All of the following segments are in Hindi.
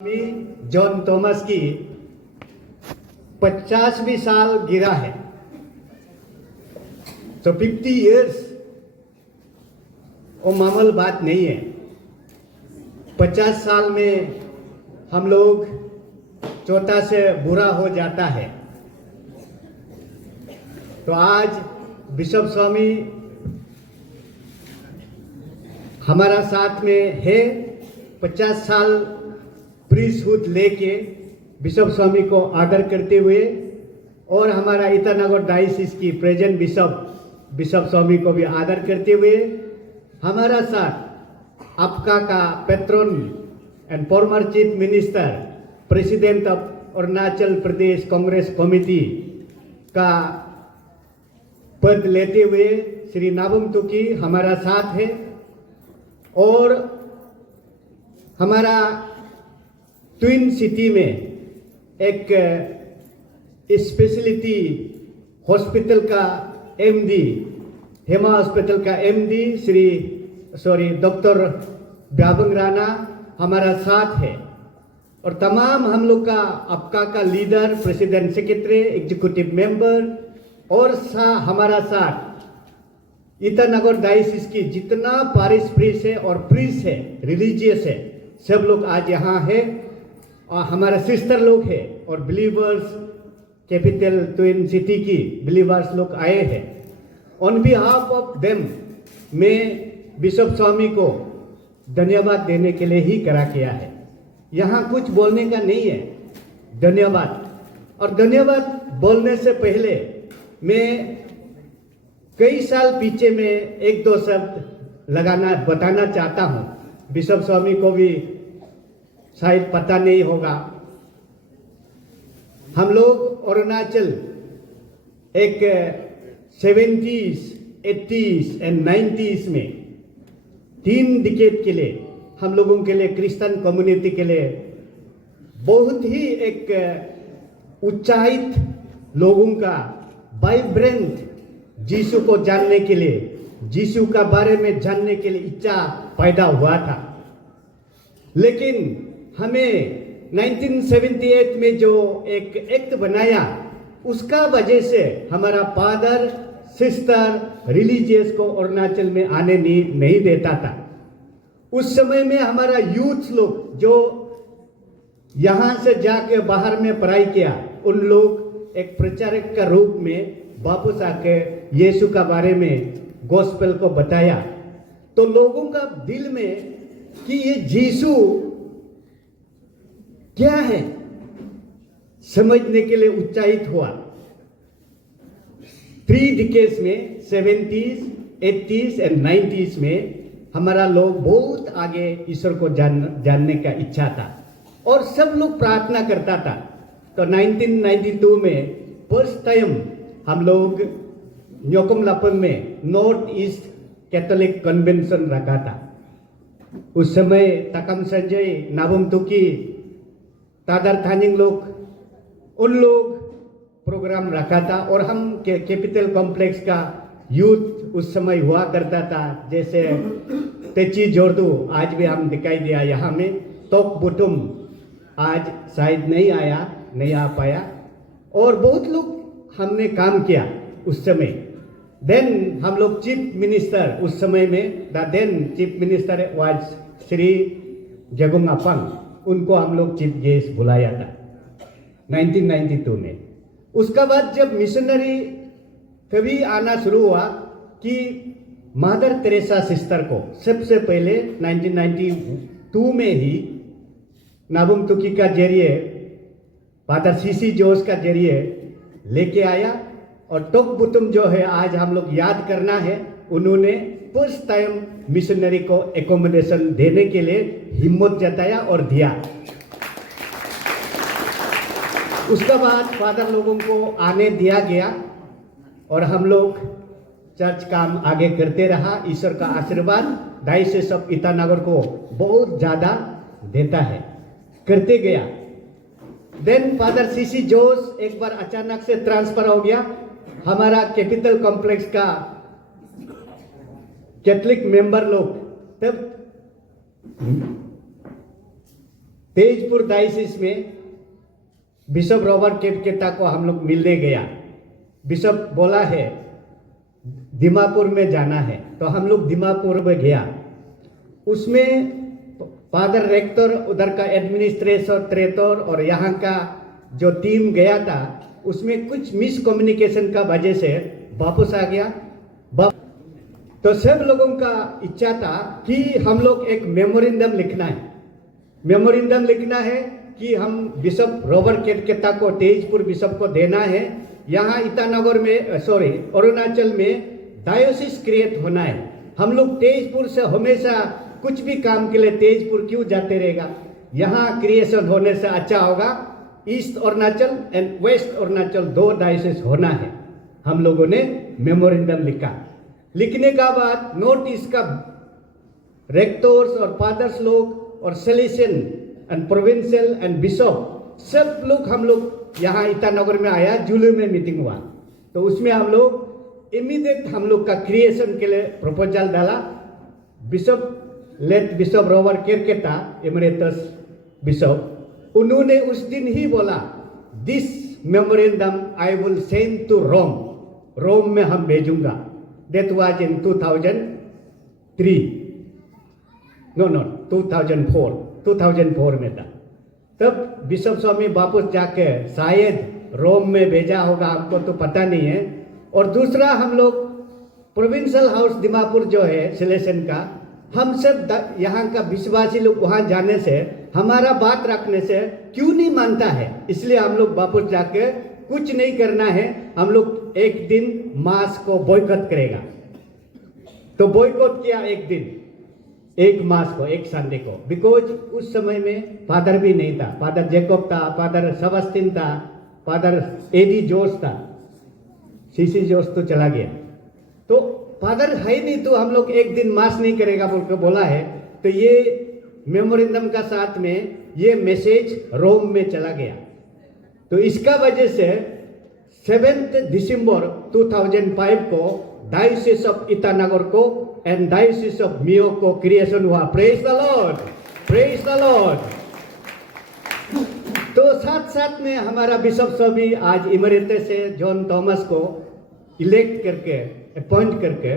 स्वामी जॉन थॉमस की 50वीं साल गिरा है। तो 50 इयर्स वो मामूल बात नहीं है। 50 साल में हम लोग छोटा से बुरा हो जाता है। तो आज बिशप स्वामी हमारा साथ में है। 50 साल प्रीस्टहुड लेके बिशप स्वामी को आदर करते हुए और हमारा ईटानगर डायोसिस की प्रेजेंट बिशप स्वामी को भी आदर करते हुए हमारा साथ आपका का Patreon and former chief minister president of Arunachal Pradesh Congress committee का पद लेते हुए श्री नाबम तुकी हमारा साथ है। और हमारा ट्विन सिटी में एक स्पेशलिटी हॉस्पिटल का एमडी, हेमा हॉस्पिटल का एमडी डॉक्टर ब्याबंग राणा हमारा साथ है। और तमाम हम लोग का आपका का leader, president, secretary, executive member और हमारा साथ ईटानगर डायोसिस की जितना पारिश प्रीस्ट है और प्रीस्ट है, रिलीजियस है, सब लोग आज यहाँ है। और हमारा सिस्टर लोग है और बिलीवर्स कैपिटल ट्विन सिटी की बिलीवर्स लोग आए हैं। ऑन बिहाफ ऑफ देम मैं बिशप स्वामी को धन्यवाद देने के लिए ही करा किया है। यहाँ कुछ बोलने का नहीं है, धन्यवाद। और धन्यवाद बोलने से पहले मैं कई साल पीछे में एक दो शब्द बताना चाहता हूँ। बिशप स्वामी को भी शायद पता नहीं होगा। हम लोग अरुणाचल एक 70s, 80s एंड 90s में 3 डिकेड के लिए हम लोगों के लिए, क्रिश्चियन कम्युनिटी के लिए बहुत ही एक उत्साहित लोगों का वाइब्रेंट जीसू को जानने के लिए, जीसू का बारे में जानने के लिए इच्छा पैदा हुआ था। लेकिन हमें 1978 में जो एक एक्ट बनाया उसका वजह से हमारा फादर सिस्टर रिलीजियस को अरुणाचल में आने नहीं देता था। उस समय में हमारा यूथ लोग जो यहाँ से जाके बाहर में पढ़ाई किया, उन लोग एक प्रचारक का रूप में वापस आके यीशु का बारे में गॉस्पेल को बताया। तो लोगों का दिल में कि ये यीशु क्या है समझने के लिए उत्साहित हुआ। 3 डिकेड्स में 70s, 80s एंड 90s में हमारा लोग बहुत आगे ईश्वर को जानने का इच्छा था और सब लोग प्रार्थना करता था। तो 1992 में फर्स्ट टाइम हम लोग न्योकुमलापम में नॉर्थ ईस्ट कैथोलिक कन्वेंशन रखा था। उस समय तकम संजय, नाबम तुकी, तादर थानिंग लोग, उन लोग प्रोग्राम रखा था। और हम कैपिटल कॉम्प्लेक्स का यूथ उस समय हुआ करता था, जैसे तेची जोरदू आज भी हम दिखाई दिया यहाँ में। तोक बुटुम आज शायद नहीं आ पाया। और बहुत लोग हमने काम किया उस समय। देन हम लोग चीफ मिनिस्टर उस समय में, the then chief minister was Shri Gegong Apang, उनको हम लोग चीफ गेस्ट बुलाया था 1992 में। उसका बाद जब मिशनरी कभी आना शुरू हुआ कि मदर तेरेसा सिस्टर को सबसे पहले 1992 में ही नाबम तुकी का जरिए, फादर सीसी जोस का जरिए लेके आया। और टोक बुतुम जो है आज हम लोग याद करना है, उन्होंने फर्स्ट टाइम मिशनरी को एकोमोडेशन देने के लिए हिम्मत जताया और दिया। उसके बाद फादर लोगों को आने दिया गया और हम लोग चर्च काम आगे करते रहा। ईश्वर का आशीर्वाद डायोसिस ऑफ ईटानगर को बहुत ज़्यादा देता है, करते गया। देन फादर सीसी जोस एक बार अचानक से ट्रांसफर हो गया। हमारा कैपिटल कॉम्प्लेक्स का कैथलिक मेंबर लोग तब तेजपुर डायसिस में बिशप रॉबर्ट केटकेता को हम लोग मिलने गया। बिशप बोला है दीमापुर में जाना है, तो हम लोग दीमापुर में गया। उसमें फादर रेक्टर, उधर का एडमिनिस्ट्रेटर और यहाँ का जो टीम गया था, उसमें कुछ मिसकम्युनिकेशन का वजह से वापस आ गया। तो सब लोगों का इच्छा था कि हम लोग एक मेमोरेंडम लिखना है। मेमोरेंडम लिखना है कि हम बिशप रॉबर्ट केटकेता को, तेजपुर बिशप को देना है। यहाँ ईटानगर में, अरुणाचल में डायोसिस क्रिएट होना है। हम लोग तेजपुर से हमेशा कुछ भी काम के लिए तेजपुर क्यों जाते रहेगा, यहाँ क्रिएशन होने से अच्छा होगा। East Arunachal and west Arunachal 2 diocese होना है। हम लोगों ने मेमोरेंडम लिखा। लिखने का बाद नोटिस का रेक्टर्स और फादर्स लोग और सेलेशन एंड प्रोविंशियल एंड बिशप सब लोग, हम लोग यहाँ ईटानगर में आया। जुलाई में मीटिंग हुआ, तो उसमें हम लोग इमीडिएट हम लोग का क्रिएशन के लिए प्रपोजल डाला। Bishop Robert Kerketta emeritus bishop, उन्होंने उस दिन ही बोला this memorandum I will send to Rome, Rome में हम भेजूंगा। दैट वाज इन 2003, नो 2004 में था। तब बिशप स्वामी वापस जाके शायद रोम में भेजा होगा, हमको तो पता नहीं है। और दूसरा, हम लोग प्रोविंशियल हाउस दीमापुर जो है सिलेशन का, हम सब यहाँ का विश्वासी लोग वहाँ जाने से, हमारा बात रखने से क्यों नहीं मानता है, इसलिए हम लोग वापस जाके कुछ नहीं करना है। हम लोग एक दिन मास को बॉयकॉट करेगा। तो बॉयकॉट किया एक दिन, एक मास को, एक संडे को, बिकॉज उस समय में फादर भी नहीं था। फादर जैकब था, फादर सेबास्टिन था, फादर एडी जोस था, सीसी जोस तो चला गया। तो फादर है नहीं, तो हम लोग एक दिन मास नहीं करेगा बोल के बोला है। तो ये मेमोरेंडम का साथ में ये मैसेज रोम में चला गया। तो इसका वजह से 7 दिसंबर 2005 को डायोसिस ऑफ ईटानगर को एंड डायोसिस ऑफ मियो को क्रिएशन हुआ। Praise the Lord, praise the Lord. तो साथ साथ में हमारा बिशप स्वामी आज इमरेटस से जॉन थॉमस को इलेक्ट करके, अपॉइंट करके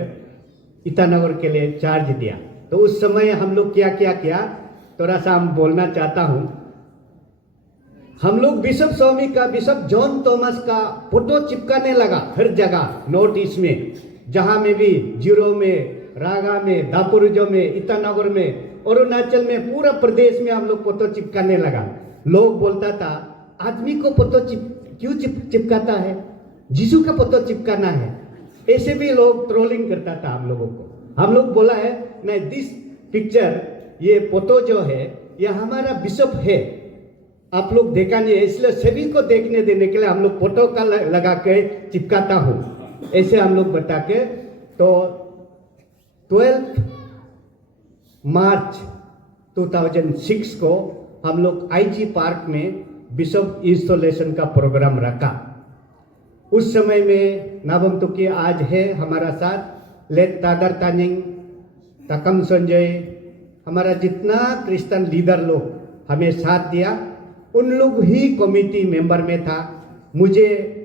ईटानगर के लिए चार्ज दिया। तो उस समय हम लोग क्या क्या किया, थोड़ा सा हम बोलना चाहता हूँ। हम लोग बिशप स्वामी का, बिशप जॉन थॉमस का फोटो चिपकाने लगा हर जगह, नॉर्थ ईस्ट में, जहाँ में भी, जीरो में, रागा में, दापुरजो में, ईटानगर में, अरुणाचल में, पूरा प्रदेश में हम लोग फोटो चिपकाने लगा। लोग बोलता था आदमी को फोटो क्यों चिपकाता है, जीसू का फोटो चिपकाना है। ऐसे भी लोग ट्रोलिंग करता था हम लोगों को। हम लोग बोला है नहीं, दिस पिक्चर, ये फोटो जो है ये हमारा बिशप है, आप लोग देखा नहीं है, इसलिए सभी को देखने देने के लिए हम लोग फोटो का लगा के चिपकाता हूँ, ऐसे हम लोग बता के। तो 12 मार्च 2006 को हम लोग आईजी पार्क में बिशप इंस्टॉलेशन का प्रोग्राम रखा। उस समय में नाबम तुकी आज है हमारा साथ, लेट तादर तानिंग, तकम संजय, हमारा जितना क्रिश्चियन लीडर लोग हमें साथ दिया, उन लोग ही कमेटी मेंबर में था। मुझे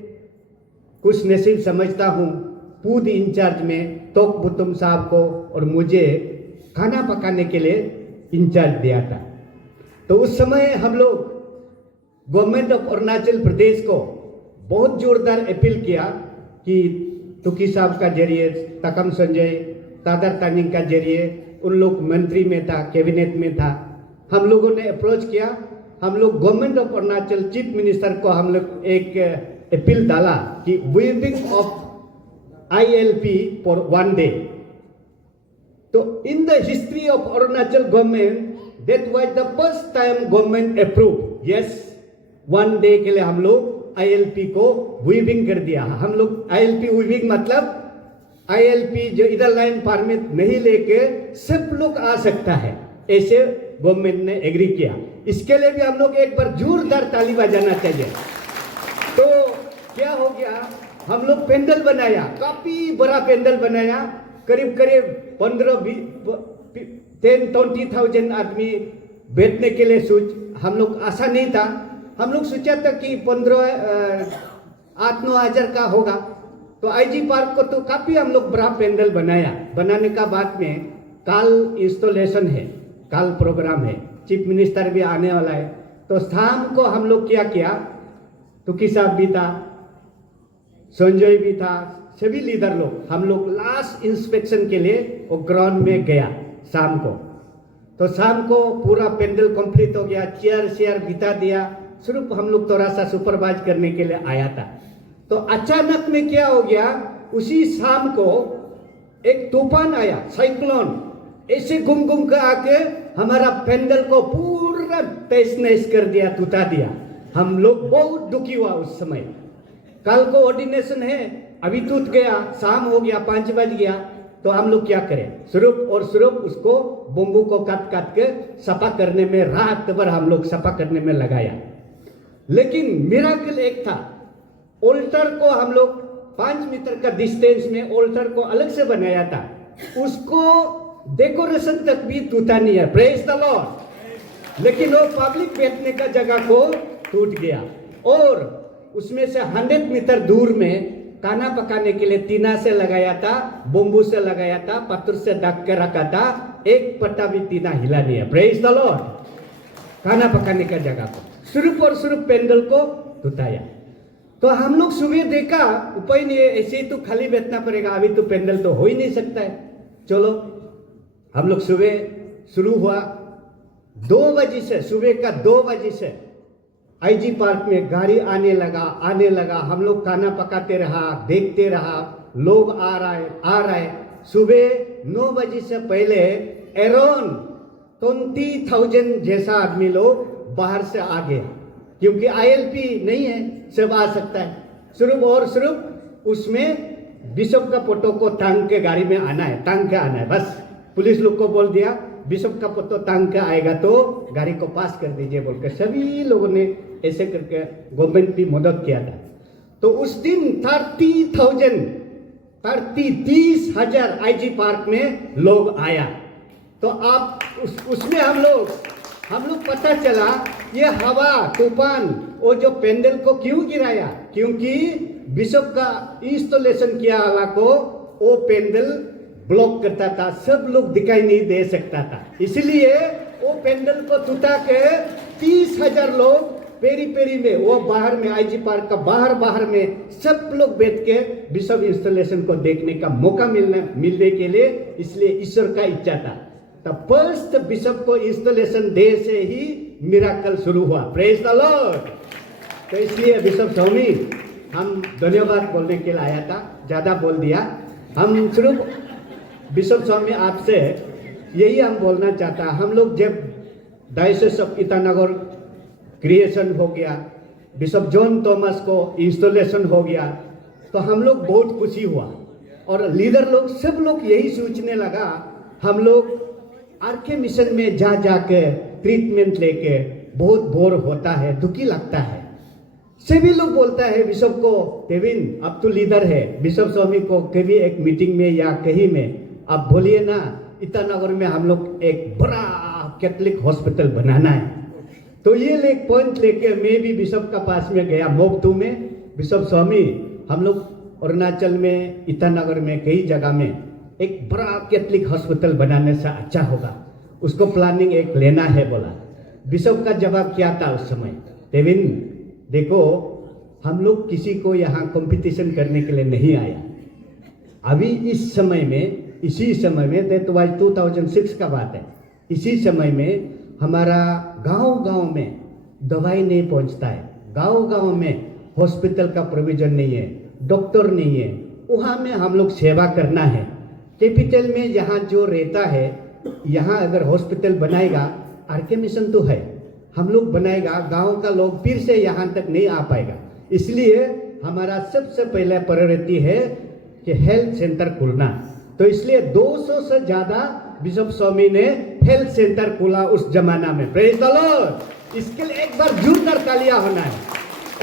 कुछ नसीब समझता हूँ, फूड इंचार्ज में तोक बुतुम साहब को और मुझे खाना पकाने के लिए इंचार्ज दिया था। तो उस समय हम लोग गवर्नमेंट ऑफ अरुणाचल प्रदेश को बहुत जोरदार अपील किया कि तुकी साहब का जरिए, तकम संजय, तादर तानिंग का जरिए, उन लोग मंत्री में था, कैबिनेट में था, हम लोगों ने अप्रोच किया। हम लोग government of Arunachal chief minister को हम लोग एक अपील डाला कि waiving of ILP for 1 day. तो in the history of Arunachal government that was the first time government approve, yes, 1 day के लिए हम लोग ILP को वेविंग कर दिया। हम लोग ILP वेविंग मतलब ILP जो इधर लाइन परमिट नहीं लेके सब लोग आ सकता है, ऐसे गवर्नमेंट ने एग्री किया। इसके लिए भी हम लोग एक बार जोरदार ताली बजाना चाहिए। तो क्या हो गया, हम लोग पेंडल बनाया, काफी बड़ा पेंडल बनाया, करीब करीब 15-20,000 आदमी बैठने के लिए हम लोग आशा नहीं था। हम लोग सोचा था कि 8-9 हज़ार का होगा। तो आईजी पार्क को तो काफ़ी हम लोग बड़ा पेंडल बनाया। बनाने का बाद में काल इंस्टॉलेशन है, काल प्रोग्राम है, चीफ मिनिस्टर भी आने वाला है। तो शाम को हम लोग क्या किया, तुकी साहब भी था, संजय भी था, सभी लीडर लोग, हम लोग लास्ट इंस्पेक्शन के लिए वो ग्राउंड में गया शाम को। तो शाम को पूरा पेंडल कंप्लीट हो गया, चेयर बिठा दिया, सिर्फ हम लोग थोड़ा सा सुपरवाइज करने के लिए आया था। तो अचानक में क्या हो गया, उसी शाम को एक तूफान आया, साइक्लोन, ऐसे घूम के आके हमारा पेंडल को पूरा तहस नहस कर दिया, टूटा दिया। हम लोग बहुत दुखी हुआ उस समय। कल को ऑर्डिनेशन है, अभी टूट गया, शाम हो गया, 5 बज गया, तो हम लोग क्या करें, सिर्फ उसको बम्बू को काट के सफा करने में, रात भर हम लोग सफा करने में लगाया। लेकिन मिराकल एक था, ऑल्टर को हम लोग 5 मीटर का डिस्टेंस में ऑल्टर को अलग से बनाया था, उसको डेकोरेशन तक भी टूटा नहीं है, प्रेज द लॉर्ड। लेकिन वो पब्लिक बैठने का जगह को टूट गया। और उसमें से 100 मीटर दूर में खाना पकाने के लिए टीना से लगाया था, बम्बू से लगाया था, पत्थर से ढक के रखा था, एक पत्ता भी टीना हिला नहीं है, प्रेज द लॉर्ड। खाना पकाने का जगह को सिर्फ पेंडल को टूटाया। तो हम लोग सुबह देखा, उपाय नहीं है, ऐसे ही तो खाली बैठना पड़ेगा, अभी तो पेंडल तो हो ही नहीं सकता है। चलो हम लोग सुबह शुरू हुआ 2 बजे से, सुबह का 2 बजे से आईजी पार्क में गाड़ी आने लगा। हम लोग खाना पकाते रहा, देखते रहा, लोग आ रहा है। सुबह 9 बजे से पहले अराउंड 20,000 जैसा आदमी लोग बाहर से आ गया, क्योंकि ILP नहीं है, सब आ सकता है। सिर्फ उसमें बिशप का फोटो को टांग के गाड़ी में आना है, बस। पुलिस लोग को बोल दिया बिशप का फोटो टांग के आएगा तो गाड़ी को पास कर दीजिए बोलकर, सभी लोगों ने ऐसे करके गवर्नमेंट भी मदद किया था। तो उस दिन 30,000 आईजी पार्क में लोग आया। तो आप उसमें हम लोग पता चला ये हवा तूफान वो जो पेंडल को क्यों गिराया, क्योंकि बिशप का इंस्टॉलेशन किया वाला को वो पेंडल ब्लॉक करता था, सब लोग दिखाई नहीं दे सकता था, इसलिए वो पेंडल को टूटा के 30,000 लोग पेरी में, वो बाहर में, आईजी पार्क का बाहर में सब लोग बैठ के बिशप इंस्टॉलेशन को देखने का मौका मिलने के लिए, इसलिए ईश्वर का इच्छा था। तो फर्स्ट बिशप को इंस्टॉलेशन डे से ही मिराकल शुरू हुआ, प्रेज द लॉर्ड। तो इसलिए बिशप स्वामी, हम धन्यवाद बोलने के लिए आया था, ज्यादा बोल दिया। हम सिर्फ बिशप स्वामी आपसे यही हम बोलना चाहता, हम लोग जब डायोसिस ऑफ ईटानगर क्रिएशन हो गया, बिशप जॉन थॉमस को इंस्टॉलेशन हो गया, तो हम लोग बहुत खुशी हुआ। और लीडर लोग सब लोग यही सोचने लगा, हम लोग आरके मिशन में जाके ट्रीटमेंट लेके बहुत बोर होता है, दुखी लगता है। सभी लोग बोलता है बिशप को, केविन अब तो लीडर है, बिशप स्वामी को कभी एक मीटिंग में या कहीं में आप बोलिए ना, ईटानगर में हम लोग एक बड़ा कैथोलिक हॉस्पिटल बनाना है। तो ये एक पॉइंट लेके मैं भी बिशप का पास में गया मोक्तू में, बिशप स्वामी हम लोग अरुणाचल में, ईटानगर में, कई जगह में एक बड़ा कैथोलिक हॉस्पिटल बनाने से अच्छा होगा, उसको प्लानिंग एक लेना है बोला। बिशप का जवाब क्या था उस समय, केविन देखो हम लोग किसी को यहाँ कंपटीशन करने के लिए नहीं आया, अभी इस समय में, इसी समय में, दैट वाज 2006 का बात है, इसी समय में हमारा गांव में दवाई नहीं पहुंचता है, गांव में हॉस्पिटल का प्रोविजन नहीं है, डॉक्टर नहीं है, वहाँ में हम लोग सेवा करना है। कैपिटल में यहाँ जो रहता है, यहाँ अगर हॉस्पिटल बनाएगा, आरके मिशन तो है, हम लोग बनाएगा, गांव का लोग फिर से यहाँ तक नहीं आ पाएगा, इसलिए हमारा सबसे पहला प्रायोरिटी है कि हेल्थ सेंटर खोलना। तो इसलिए 200 से ज्यादा बिशप स्वामी ने हेल्थ सेंटर खोला उस जमाना में, प्रेज द लॉर्ड। इसके लिए एक बार जोरदार तालियां होना है।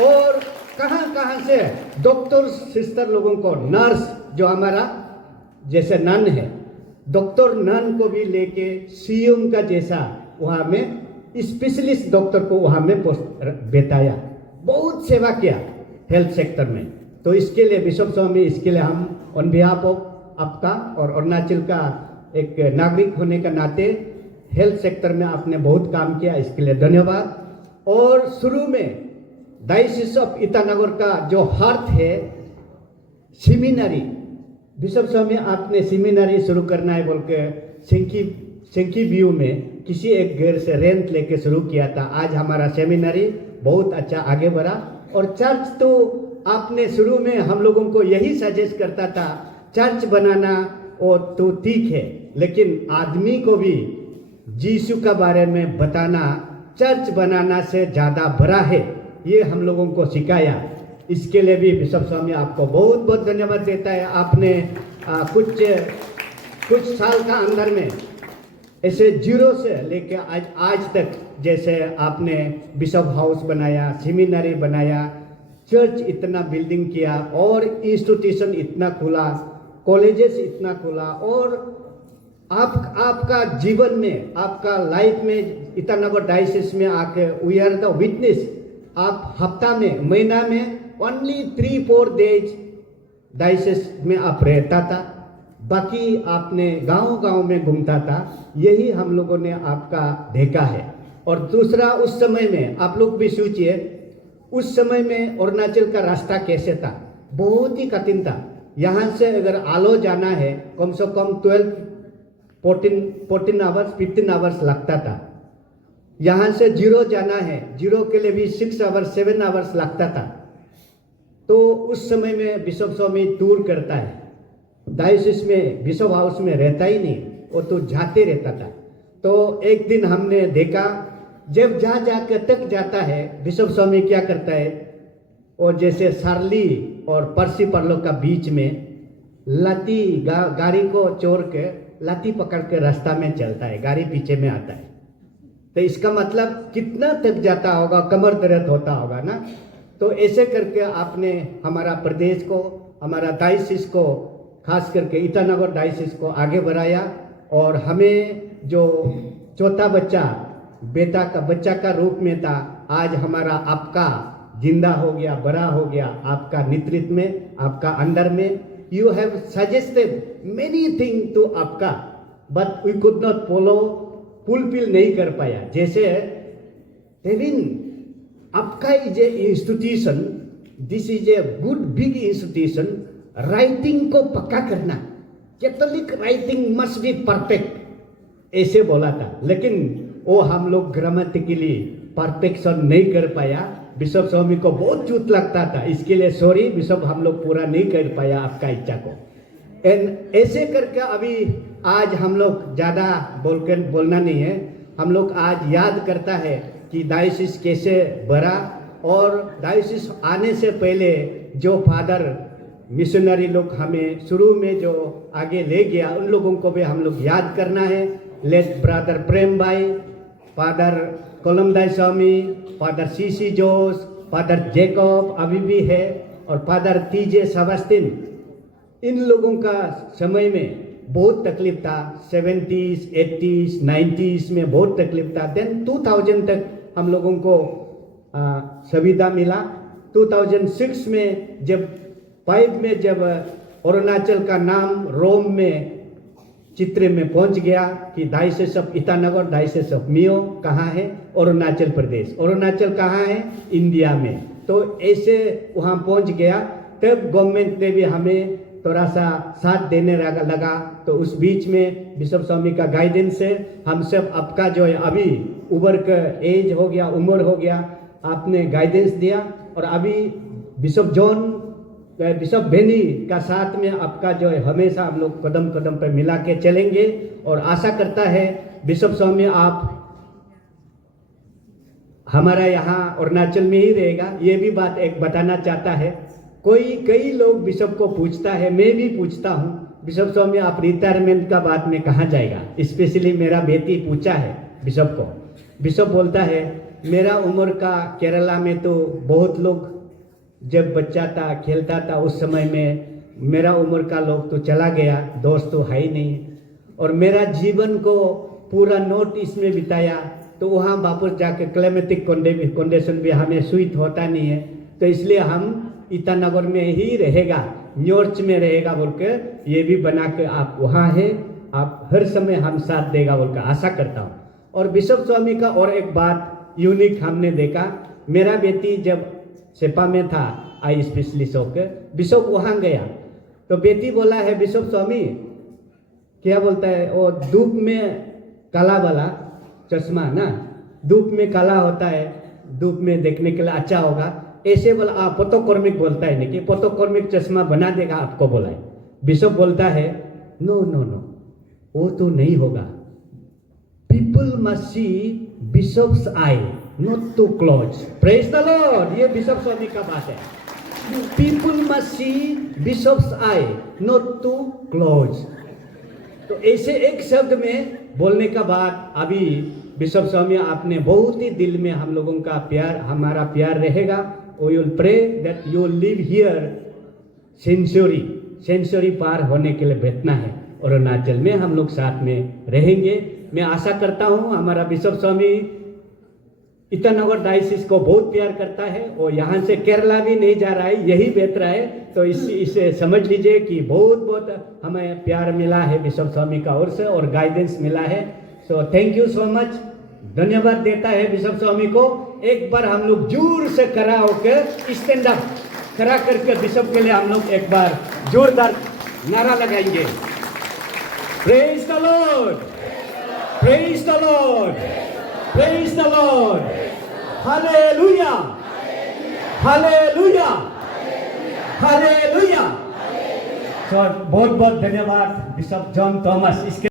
और कहां से डॉक्टर सिस्टर लोगों को, नर्स जो हमारा जैसे नन है, डॉक्टर नन को भी लेके सीएम का जैसा वहां में स्पेशलिस्ट डॉक्टर को वहाँ में पोस्ट बैठाया, बहुत सेवा किया हेल्थ सेक्टर में। तो इसके लिए बिशप स्वामी, इसके लिए हम ऑन बिहाफ ऑफ आपका और अरुणाचल का एक नागरिक होने का नाते हेल्थ सेक्टर में आपने बहुत काम किया, इसके लिए धन्यवाद। और शुरू में डायोसिस ऑफ ईटानगर का जो हार्ट है सेमिनारी, बिशप स्वामी आपने सेमिनारी शुरू करना है बोल के सेंकी व्यू में किसी एक घर से रेंट लेके शुरू किया था। आज हमारा सेमिनारी बहुत अच्छा आगे बढ़ा। और चर्च तो आपने शुरू में हम लोगों को यही सजेस्ट करता था, चर्च बनाना वो तो ठीक है, लेकिन आदमी को भी यीशु का बारे में बताना चर्च बनाना से ज़्यादा बड़ा है, ये हम लोगों को सिखाया। इसके लिए भी बिशप स्वामी आपको बहुत बहुत धन्यवाद देता है। आपने कुछ साल का अंदर में ऐसे जीरो से लेके आज तक, जैसे आपने बिशप हाउस बनाया, सेमिनारी बनाया, चर्च इतना बिल्डिंग किया और इंस्टीट्यूशन इतना खुला, कॉलेजेस इतना खुला, और आपका जीवन में, आपका लाइफ में ईटानगर डायोसिस में आके वी आर द विटनेस। आप हफ्ता में, महीना में ओनली 3-4 डेज डायोसिस में आप रहता था, बाकी आपने गांव में घूमता था। यही हम लोगों ने आपका देखा है। और दूसरा, उस समय में आप लोग भी सोचिए, उस समय में अरुणाचल का रास्ता कैसे था, बहुत ही कठिन था। यहाँ से अगर आलो जाना है कम से कम 14 आवर्स 15 आवर्स लगता था। यहाँ से जीरो जाना है, जीरो के लिए भी 6 आवर्स 7 आवर्स लगता था। तो उस समय में बिशप स्वामी टूर करता है, डायोसिस में बिशप हाउस में रहता ही नहीं, वो तो जाते रहता था। तो एक दिन हमने देखा, जब जाकर तक जाता है बिशप स्वामी क्या करता है, और जैसे सारली और परसी परलो का बीच में लाठी गाड़ी को चोर के लाठी पकड़ के रास्ता में चलता है, गाड़ी पीछे में आता है। तो इसका मतलब कितना थक जाता होगा, कमर दर्द होता होगा ना। तो ऐसे करके आपने हमारा प्रदेश को, हमारा डायोसिस को, खास करके ईटानगर डायोसिस को आगे बढ़ाया। और हमें जो चौथा बच्चा बेटा का बच्चा का रूप में था, आज हमारा आपका जिंदा हो गया, बड़ा हो गया, आपका नेतृत्व में, आपका अंडर में। You have suggested many thing to आपका, but we could not follow, fulfil नहीं कर पाया। जैसे आपका is a institution, this is a good big institution, writing को पक्का करना, Catholic writing must be perfect, ऐसे बोला था। लेकिन वो हम लोग ग्रामेटिकली परफेक्शन नहीं कर पाया। बिशप स्वामी को बहुत चूत लगता था, इसके लिए सॉरी बिशप, हम लोग पूरा नहीं कर पाया आपका इच्छा को। एंड ऐसे करके अभी आज हम लोग ज़्यादा बोलना नहीं है, हम लोग आज याद करता है कि डायोसिस कैसे बढ़ा। और डायोसिस आने से पहले जो फादर मिशनरी लोग हमें शुरू में जो आगे ले गया, उन लोगों को भी हम लोग याद करना है। लेट ब्रदर प्रेम भाई, फादर कोलमदाई स्वामी, फादर सीसी जोस, फादर जैकब अभी भी है, और फादर टीजे सेबास्टिन। इन लोगों का समय में बहुत तकलीफ था, 70s 80s 90s में बहुत तकलीफ था। देन 2000 तक हम लोगों को सुविधा मिला। 2006 में जब 5 में जब अरुणाचल का नाम रोम में चित्र में पहुंच गया कि diocese of Itanagar, diocese of Miao कहाँ है, अरुणाचल प्रदेश। अरुणाचल कहाँ है, इंडिया में। तो ऐसे वहाँ पहुंच गया, तब गवर्नमेंट ने भी हमें थोड़ा सा साथ देने लगा। तो उस बीच में बिशप स्वामी का गाइडेंस से हम सब आपका जो है अभी उम्र का एज हो गया, उम्र हो गया, आपने गाइडेंस दिया। और अभी बिशप जॉन, बिशप बेनी का साथ में आपका जो है हमेशा हम लोग कदम कदम पर मिला के चलेंगे। और आशा करता है बिशप स्वामी आप हमारा यहाँ अरुणाचल में ही रहेगा। ये भी बात एक बताना चाहता है, कई लोग बिशप को पूछता है, मैं भी पूछता हूँ, बिशप स्वामी आप रिटायरमेंट का बात में कहाँ जाएगा। स्पेशली मेरा बेटी पूछा है बिशप को। बिशप बोलता है मेरा उम्र का केरला में तो बहुत लोग जब बच्चा था खेलता था, उस समय में मेरा उम्र का लोग तो चला गया, दोस्त तो है ही नहीं। और मेरा जीवन को पूरा नॉर्थ ईस्ट में बिताया, तो वहाँ वापस जाकर क्लाइमेटिक कंडीशन भी हमें सूट होता नहीं है, तो इसलिए हम ईटानगर में ही रहेगा, न्यूयॉर्क में रहेगा बोल के ये भी बना के आप वहाँ है, आप हर समय हम साथ देगा बोल कर आशा करता हूँ। और बिशप स्वामी का और एक बात यूनिक हमने देखा, मेरा बेटी जब सेपा में था आई स्पेशलिस्ट होकर, बिशप वहाँ गया तो बेटी बोला है बिशप स्वामी क्या बोलता है वो धूप में काला वाला चश्मा ना, धूप में काला होता है, धूप में देखने के लिए अच्छा होगा, ऐसे बोला आप फोटोकॉर्मिक बोलता है नहीं कि फोटोकॉर्मिक चश्मा बना देगा आपको, बोला है। बिशप बोलता है नो नो नो वो तो नहीं होगा, people must see bishops I not too close, praise the Lord. ये बिशप स्वामी का बात है, people must see bishops I not too close. तो ऐसे एक शब्द में बोलने का बाद अभी बिशप स्वामी आपने बहुत ही दिल में हम लोगों का प्यार, हमारा प्यार रहेगा। We will pray that you live here century पार होने के लिए बैठना है, अरुणाचल में हम लोग साथ में रहेंगे। मैं आशा करता हूँ हमारा बिशप स्वामी ईटानगर डायसिस को बहुत प्यार करता है और यहाँ से केरला भी नहीं जा रहा है, यही बैठ रहा है। तो इसे समझ लीजिए कि बहुत बहुत हमें प्यार मिला है बिशप स्वामी का ओर से और गाइडेंस मिला है। So thank you so much, धन्यवाद देता है बिशप स्वामी को। एक बार हम लोग जोर से खड़ा होकर स्टैंड अप खड़ा करके बिशप के लिए हम लोग एक बार जोरदार नारा लगाएंगे, praise the Lord, praise the Lord, praise the Lord, hallelujah, hallelujah, hallelujah. तो बहुत बहुत धन्यवाद बिशप जॉन थॉमस। इसके